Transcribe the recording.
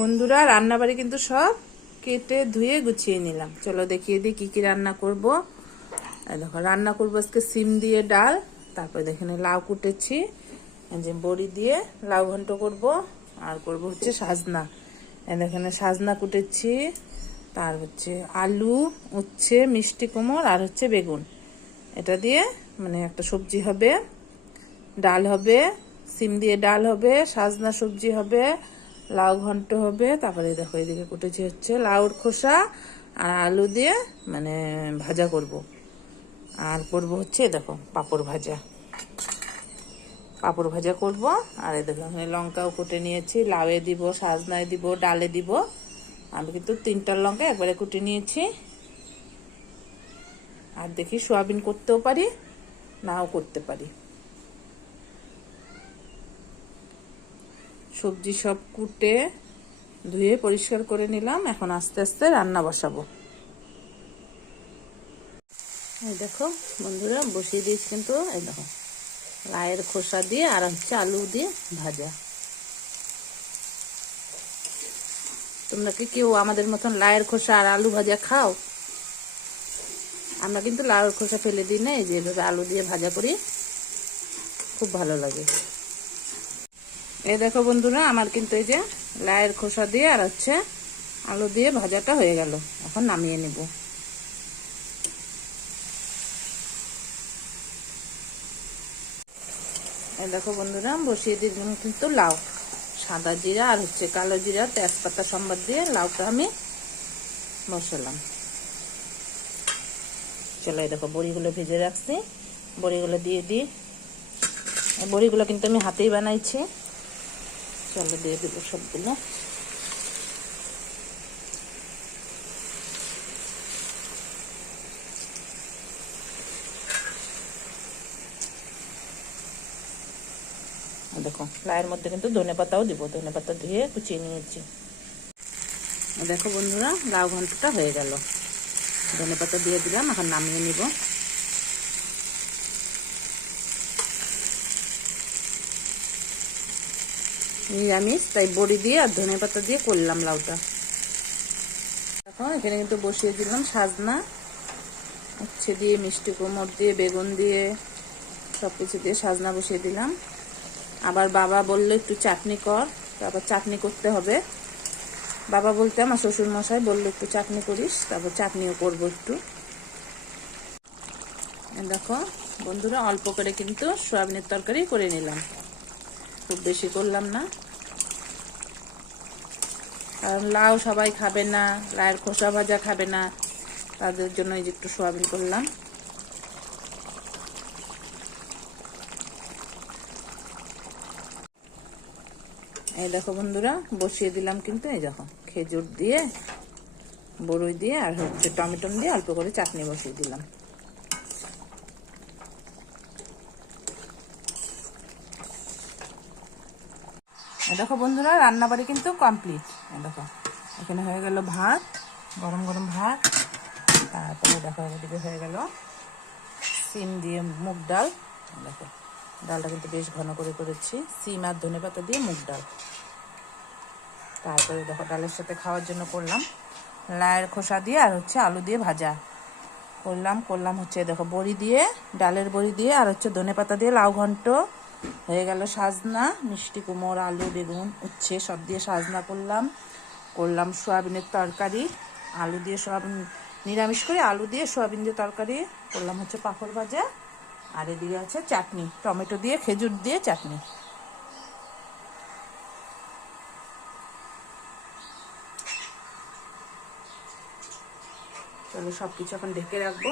বন্ধুরা, রান্নাবাড়ি কিন্তু সব কেটে ধুয়ে গুছিয়ে নিলাম। চলো দেখিয়ে দিই কি কি রান্না করব। দেখো, রান্না করবো আজকে সিম দিয়ে ডাল, তারপরে দেখেন লাউ কুটেছি, যে বড়ি দিয়ে লাউ ঘন্ট করব, আর করব হচ্ছে সাজনা। এখানে সাজনা কুটেছি, তার হচ্ছে আলু, উচ্ছে, মিষ্টি কুমড় আর হচ্ছে বেগুন। এটা দিয়ে মানে একটা সবজি হবে, ডাল হবে, সিম দিয়ে ডাল হবে, সাজনা সবজি হবে, লাউ ঘন্ট হবে। তারপরে দেখো এদিকে কুটেছি হচ্ছে লাউর খোসা আর আলু দিয়ে মানে ভাজা করব। আর করব হচ্ছে দেখো পাঁপড় ভাজা, পাঁপড় ভাজা করব। আর এই দেখো এখানে লঙ্কাও কুটে নিয়েছি, লাউয়ে দিব, সাজনায় দিব, ডালে দিব। আমি কিন্তু 3টা লঙ্কা একবারে কুটে নিয়েছি। আর দেখি সোয়াবিন করতেও পারি, নাও করতে পারি। সবজি সব কুটে ধুয়ে পরিষ্কার করে নিলাম। এখন আস্তে আস্তে রান্না বসাবো। এই দেখো বন্ধুরা, বসিয়ে দিয়েছি কিন্তু। এই দেখো লাউয়ের খোসা দিয়ে আর হচ্ছে আলু দিয়ে ভাজা। তোমরা কি কেউ আমাদের মতন লাউয়ের খোসা আর আলু ভাজা খাও? আমরা কিন্তু লাউয়ের খোসা ফেলে দিই না, এই যে আলু দিয়ে ভাজা করি, খুব ভালো লাগে। এই দেখো বন্ধুরা, আমার কিন্তু এই যে লাউয়ের খোসা দিয়ে আর হচ্ছে আলু দিয়ে ভাজাটা হয়ে গেল। এখন নামিয়ে নেব। এই দেখো বন্ধুরা, বসিয়ে দিলাম কিন্তু লাউ। সাদা জিরা আর হচ্ছে কালো জিরা, তেজপাতা সম্বাদ দিয়ে লাউটা আমি বসালাম। চলো, এই দেখো বড়িগুলো ভেজে রাখছি, বড়িগুলো দিয়ে দিই। বড়িগুলো কিন্তু আমি হাতেই বানাইছি। চলো দিয়ে দেবো সবগুলো। দেখো লাউয়ের মধ্যে কিন্তু ধনেপাতাও দিব, ধনেপাতা ধুয়ে কুচিয়ে নিয়েছি। দেখো বন্ধুরা, লাউ ঘন্টটা হয়ে গেল। ধনেপাতা দিয়ে দিলাম, এখন নামিয়ে নিব। নিরামিষ, তাই বড়ি দিয়ে আর ধনেপাতা দিয়ে করলাম লাউটা। দেখো এখানে কিন্তু বসিয়ে দিলাম সাজনা, উচ্ছে দিয়ে, মিষ্টি কুমড় দিয়ে, বেগুন দিয়ে, সব কিছু দিয়ে সাজনা বসিয়ে দিলাম। আবার বাবা বললো একটু চাটনি কর, তারপর চাটনি করতে হবে। বাবা বলতে আমার শ্বশুর মশাই বললো একটু চাটনি করিস, তারপর চাটনিও করবো একটু। দেখো বন্ধুরা, অল্প করে কিন্তু সয়াবিনের তরকারি করে নিলাম, খুব বেশি করলাম না, কারণ লাউ সবাই খাবে না, লাউয়ের খোসা ভাজা খাবে না, তাদের জন্য এই যে একটু সয়াবিন করলাম। এই দেখো বন্ধুরা, বসিয়ে দিলাম কিন্তু। এই দেখো খেজুর দিয়ে, বড়ই দিয়ে আর হচ্ছে টমেটো দিয়ে অল্প করে চাটনি বসিয়ে দিলাম। দেখো বন্ধুরা, রান্নাবাড়ি কিন্তু কমপ্লিট। দেখো এখানে হয়ে গেল ভাত, গরম গরম ভাত। তারপরে দেখো এদিকে হয়ে গেল সিম দিয়ে মুগ ডাল। দেখো ডালটা কিন্তু বেশ ঘন করে করেছি, সিম আর ধনেপাতা দিয়ে মুগ ডাল। তারপরে দেখো ডালের সাথে খাওয়ার জন্য করলাম লাউয়ের খোসা দিয়ে আর হচ্ছে আলু দিয়ে ভাজা করলাম হচ্ছে দেখো বড়ি দিয়ে, ডালের বড়ি দিয়ে আর হচ্ছে ধনেপাতা দিয়ে লাউ ঘন্ট। হয়ে গেল সাজনা, মিষ্টি কুমড়, আলু, বেগুন, উচ্ছে সব দিয়ে সাজনা করলাম সয়াবিনের তরকারি, আলু দিয়ে সয়াবিন, নিরামিষ করে আলু দিয়ে সয়াবিন দিয়ে তরকারি করলাম, হচ্ছে পাঁপড় ভাজা। আর এদিকে আছে চাটনি, টমেটো দিয়ে, খেজুর দিয়ে চাটনি। তাহলে সব কিছু এখন ঢেকে রাখবো।